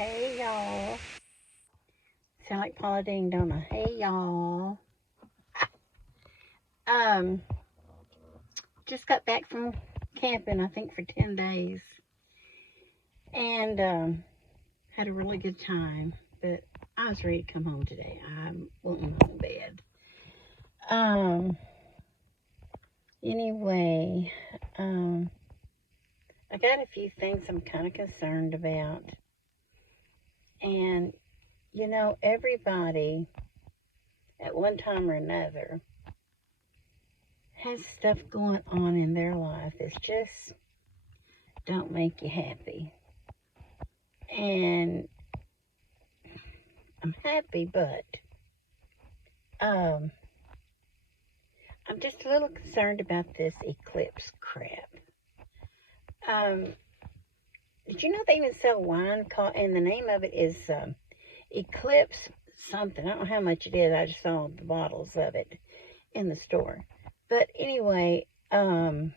Hey y'all. Sound like Paula Ding, don't I? Hey y'all. Um, just got back from camping, I think for 10 days. And had a really good time. But I was ready to come home today. I wasn't home in bed. Anyway, I got a few things I'm kind of concerned about. And, you know, everybody at one time or another has stuff going on in their life that's just don't make you happy. And I'm happy, but I'm just a little concerned about this eclipse crap. Did you know they even sell wine called, and the name of it is Eclipse something. I don't know how much it is. I just saw the bottles of it in the store. But anyway, I'm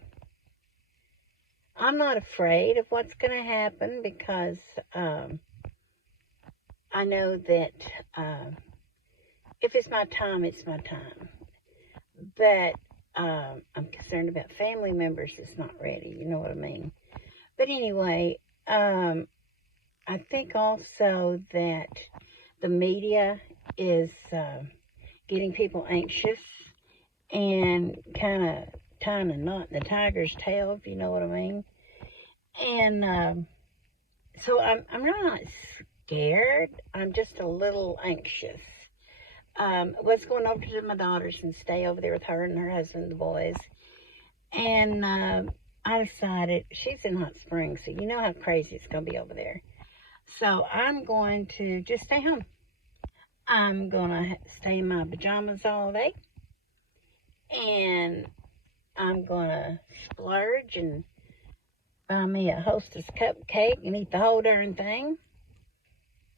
not afraid of what's going to happen because I know that if it's my time, it's my time. But I'm concerned about family members that's not ready. You know what I mean? But anyway, I think also that the media is getting people anxious and kind of tying a knot in the tiger's tail, if you know what I mean. And so I'm really not scared. I'm just a little anxious. Was going over to my daughter's and stay over there with her and her husband, the boys. And I decided, she's in Hot Springs, so you know how crazy it's going to be over there. So I'm going to just stay home. I'm going to stay in my pajamas all day. And I'm going to splurge and buy me a Hostess cupcake and eat the whole darn thing.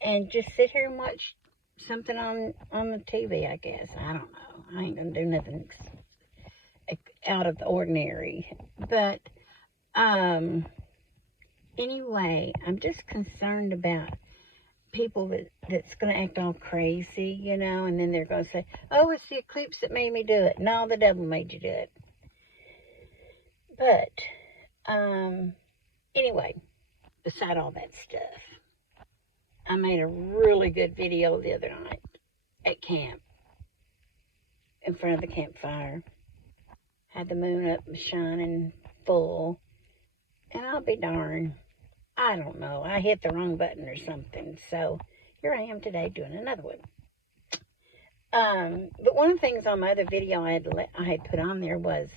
And just sit here and watch something on the TV, I guess. I don't know. I ain't going to do nothing out of the ordinary. But anyway, I'm just concerned about people that's going to act all crazy, you know, and then they're going to say, oh, it's the eclipse that made me do it. No, the devil made you do it. But anyway, beside all that stuff, I made a really good video the other night at camp, in front of the campfire. Had the moon up shining full, and I'll be darned, I don't know, I hit the wrong button or something, so here I am today doing another one. But one of the things on my other video I had put on there was,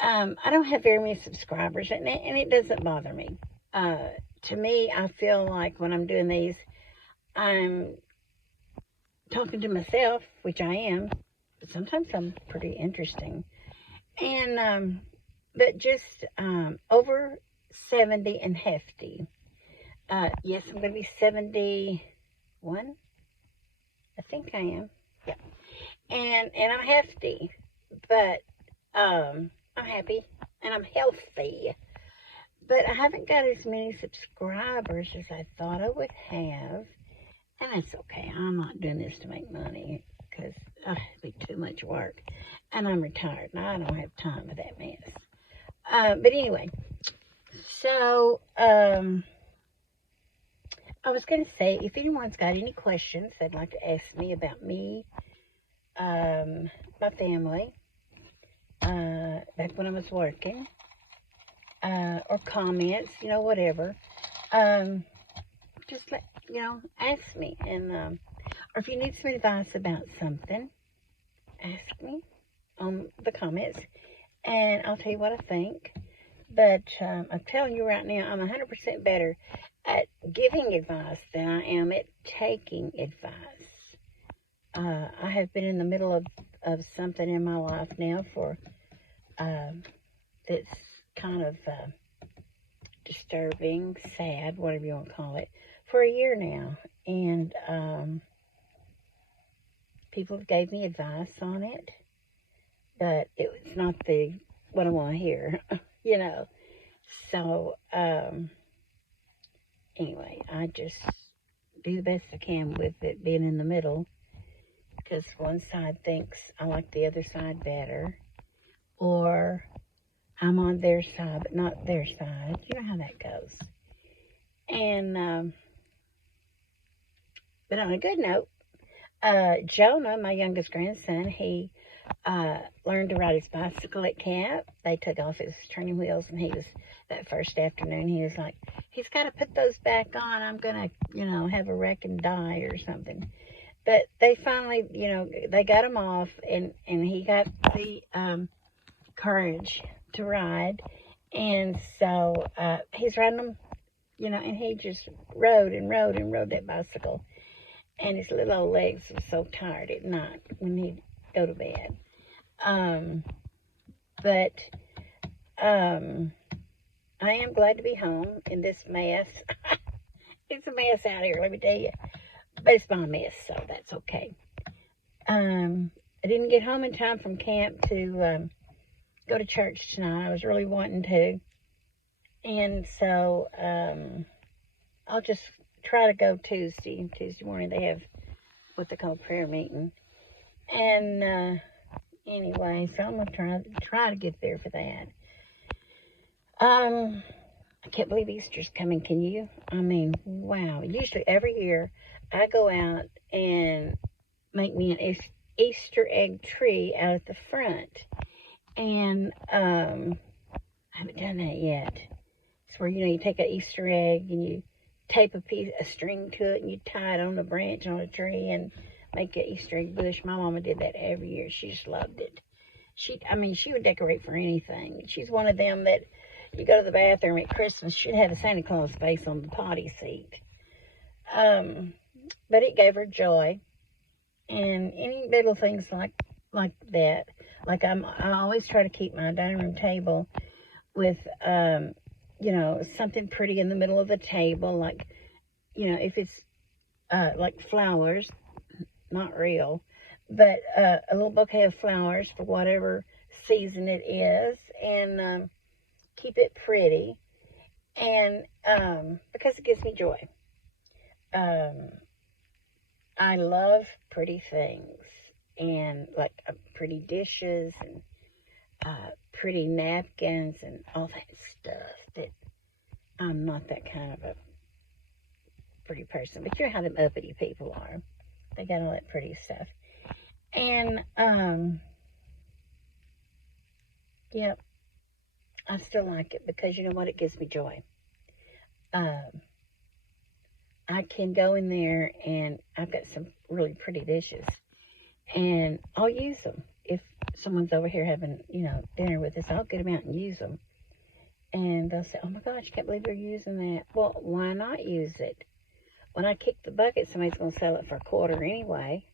I don't have very many subscribers, and it doesn't bother me. To me, I feel like when I'm doing these, I'm talking to myself, which I am, but sometimes I'm pretty interesting. And, but just over 70 and hefty. Yes, I'm going to be 71. I think I am. Yeah. And I'm hefty, but I'm happy and I'm healthy. But I haven't got as many subscribers as I thought I would have. And that's okay. I'm not doing this to make money because it'd be too much work. And I'm retired and I don't have time for that mess. But anyway, so I was going to say, if anyone's got any questions they'd like to ask me about me, my family, back when I was working, or comments, you know, whatever, just ask me. And or if you need some advice about something, ask me on the comments, and I'll tell you what I think. But I'm telling you right now, I'm 100% better at giving advice than I am at taking advice. I have been in the middle of something in my life now for that's kind of disturbing, sad, whatever you want to call it, for a year now. And people gave me advice on it, but it's not what I want to hear, you know. So anyway, I just do the best I can with it being in the middle, because one side thinks I like the other side better, or I'm on their side but not their side. You know how that goes. And but on a good note, Jonah, my youngest grandson, he learned to ride his bicycle at camp. They took off his training wheels, and that first afternoon, he was like, he's got to put those back on. I'm going to, have a wreck and die or something. But they finally, they got him off, and he got the courage to ride. And so he's riding them, and he just rode and rode and rode that bicycle. And his little old legs were so tired at night when he'd go to bed. But I am glad to be home in this mess. It's a mess out here, let me tell you. But it's my mess, so that's okay. I didn't get home in time from camp to go to church tonight. I was really wanting to. And so I'll just try to go Tuesday. Tuesday morning they have what they call prayer meeting. And anyway, so I'm going to try to get there for that. I can't believe Easter's coming, can you? I mean, wow. Usually every year I go out and make me an Easter egg tree out at the front. And I haven't done that yet. It's where, you take an Easter egg and you tape a string to it and you tie it on a branch on a tree and make an Easter egg bush. My mama did that every year. She just loved it. She would decorate for anything. She's one of them that you go to the bathroom at Christmas, she'd have a Santa Claus face on the potty seat. But it gave her joy. And any little things like that. Like I always try to keep my dining room table with, something pretty in the middle of the table. Like, if it's like flowers, not real, but a little bouquet of flowers for whatever season it is. And keep it pretty, and because it gives me joy. I love pretty things, and like pretty dishes and pretty napkins and all that stuff. That I'm not that kind of a pretty person, but you know how them uppity people are. They got all that pretty stuff. And yep. I still like it because you know what? It gives me joy. I can go in there and I've got some really pretty dishes and I'll use them. If someone's over here having, dinner with us, I'll get them out and use them. And they'll say, oh my gosh, I can't believe you're using that. Well, why not use it? When I kick the bucket, somebody's going to sell it for $0.25 anyway.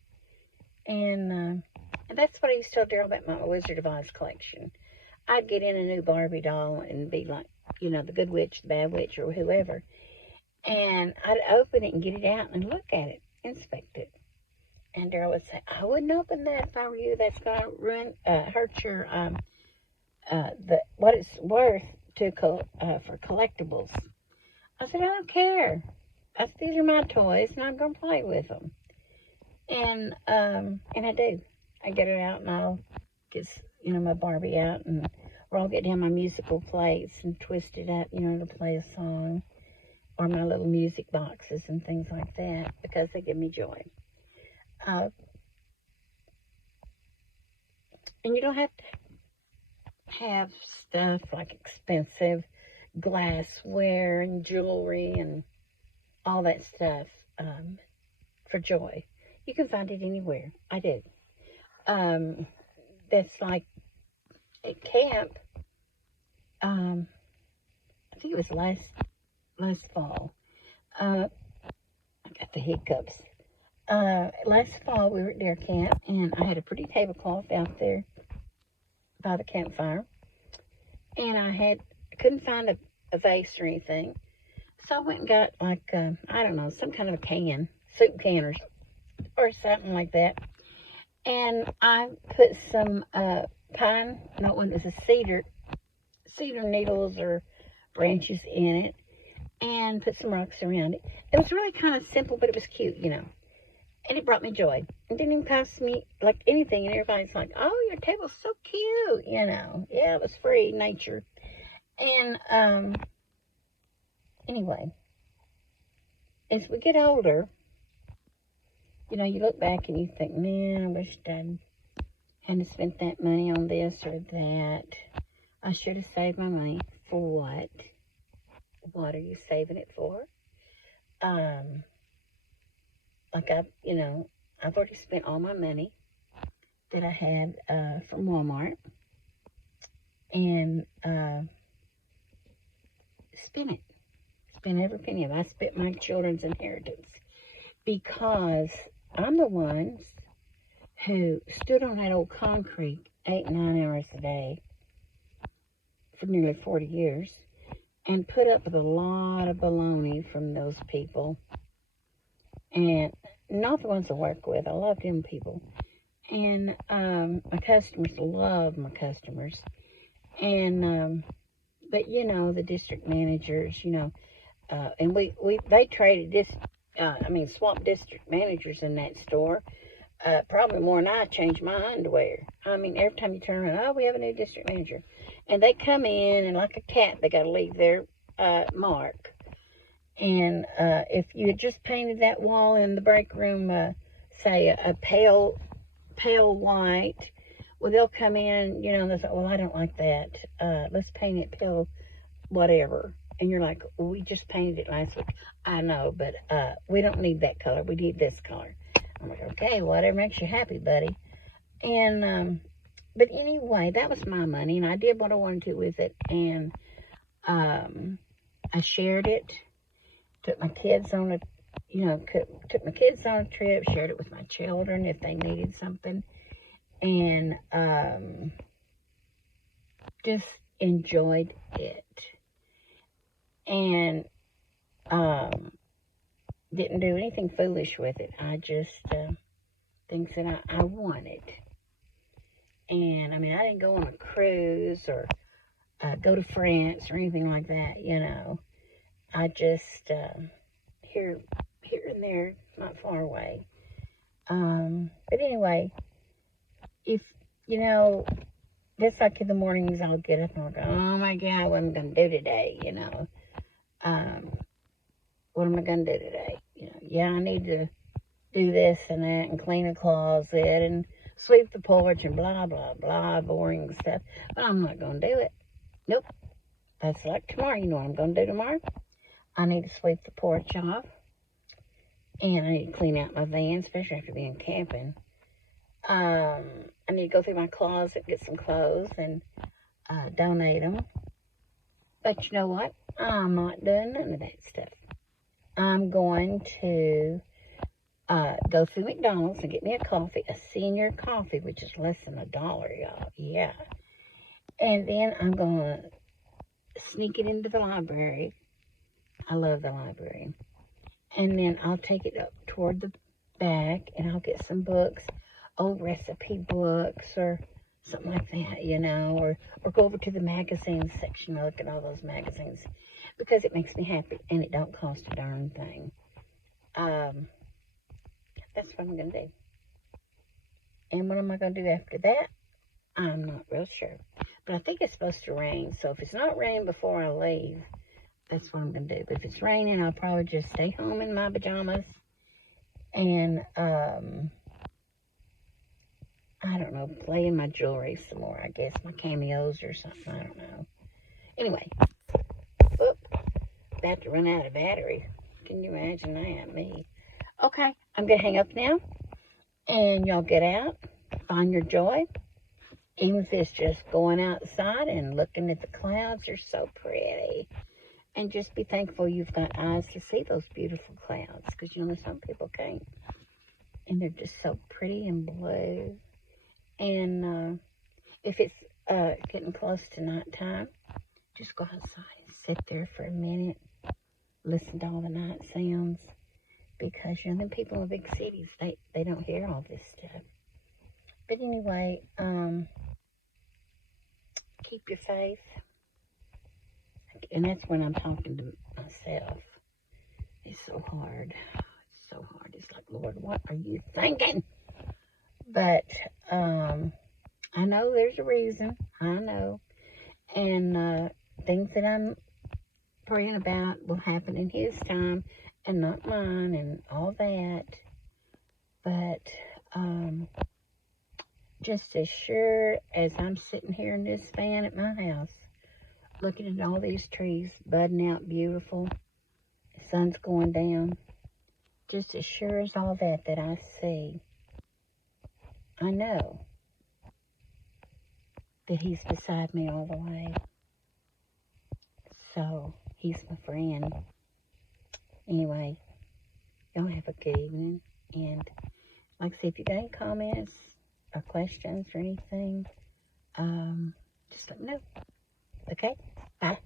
And that's what I used to tell Daryl about my Wizard of Oz collection. I'd get in a new Barbie doll and be like, the good witch, the bad witch, or whoever. And I'd open it and get it out and look at it, inspect it. And Daryl would say, I wouldn't open that if I were you. That's going to hurt your, what it's worth for collectibles. I said, I don't care. I said, these are my toys and I'm going to play with them. And I do. I get it out and I'll get, my Barbie out, and or I'll get down my musical plates and twist it up, to play a song, or my little music boxes and things like that, because they give me joy. And you don't have to have stuff like expensive glassware and jewelry and all that stuff for joy. You can find it anywhere. I do. That's like at camp. I think it was last fall. I got the hiccups. Last fall we were at Dare Camp, and I had a pretty tablecloth out there by the campfire, and I couldn't find a vase or anything, so I went and got like I don't know, some kind of a can, soup can or something like that, and I put some pine, no, it was a cedar needles or branches in it, and put some rocks around it. It was really kind of simple, but it was cute, you know. And it brought me joy. It didn't even cost me, like, anything. And everybody's like, oh, your table's so cute, you know. Yeah, it was free, nature. And, anyway, as we get older, you know, you look back and you think, man, I wish Dad hadn't spent that money on this or that. I should have saved my money. For what? What are you saving it for? Like I've already spent all my money that I had from Walmart, and spent every penny of it. I spent my children's inheritance because I'm the ones who stood on that old concrete 8, 9 hours a day for nearly 40 years and put up with a lot of baloney from those people. And not the ones I work with. I love them people. And my customers, love my customers. And, but you know, the district managers, you know, and they traded swapped district managers in that store. Probably more than I changed my underwear. I mean, every time you turn around, oh, we have a new district manager. And they come in, and like a cat, they got to leave their mark. And if you had just painted that wall in the break room, say a pale white, well, they'll come in, you know, and they'll say, well, I don't like that. Let's paint it pale whatever. And you're like, well, we just painted it last week. I know, but we don't need that color. We need this color. I'm like, okay, whatever makes you happy, buddy. And, but anyway, that was my money, and I did what I wanted to with it. And I shared it. Took my kids on a trip, shared it with my children if they needed something, and just enjoyed it. And didn't do anything foolish with it. I just things that I wanted. And I mean, I didn't go on a cruise or go to France or anything like that, you know. I just, here and there, not far away. But anyway, if, you know, just like in the mornings, I'll get up and I'll go, oh my God, what am I going to do today, you know? What am I going to do today? You know, yeah, I need to do this and that and clean a closet and sweep the porch and blah, blah, blah, boring stuff. But I'm not going to do it. Nope. That's like tomorrow. You know what I'm going to do tomorrow? I need to sweep the porch off, and I need to clean out my van, especially after being camping. I need to go through my closet, get some clothes, and donate them. But you know what? I'm not doing none of that stuff. I'm going to go through McDonald's and get me a coffee, a senior coffee, which is less than $1, y'all. Yeah. And then I'm going to sneak it into the library. I love the library. And then I'll take it up toward the back and I'll get some books, old recipe books or something like that, you know, or go over to the magazine section and look at all those magazines because it makes me happy and it don't cost a darn thing. That's what I'm going to do. And what am I going to do after that? I'm not real sure. But I think it's supposed to rain. So if it's not raining before I leave, that's what I'm going to do. But if it's raining, I'll probably just stay home in my pajamas. And, I don't know, play in my jewelry some more, I guess. My cameos or something. I don't know. Anyway. About to run out of battery. Can you imagine that? Me. Okay. I'm going to hang up now. And y'all get out. Find your joy. Even if it's just going outside and looking at the clouds. They're so pretty. And just be thankful you've got eyes to see those beautiful clouds. Because, you know, some people can't. And they're just so pretty and blue. And if it's getting close to nighttime, just go outside and sit there for a minute. Listen to all the night sounds. Because, you know, them people in big cities, they don't hear all this stuff. But anyway, keep your faith. And that's when I'm talking to myself. It's so hard. It's so hard. It's like, Lord, what are you thinking? But I know there's a reason. I know. And things that I'm praying about will happen in His time and not mine and all that. But just as sure as I'm sitting here in this van at my house, looking at all these trees budding out beautiful, the sun's going down, just as sure as all that I see, I know that He's beside me all the way. So, He's my friend. Anyway, y'all have a good evening. And like I said, if you got any comments or questions or anything, just let me know. Okay? Bye.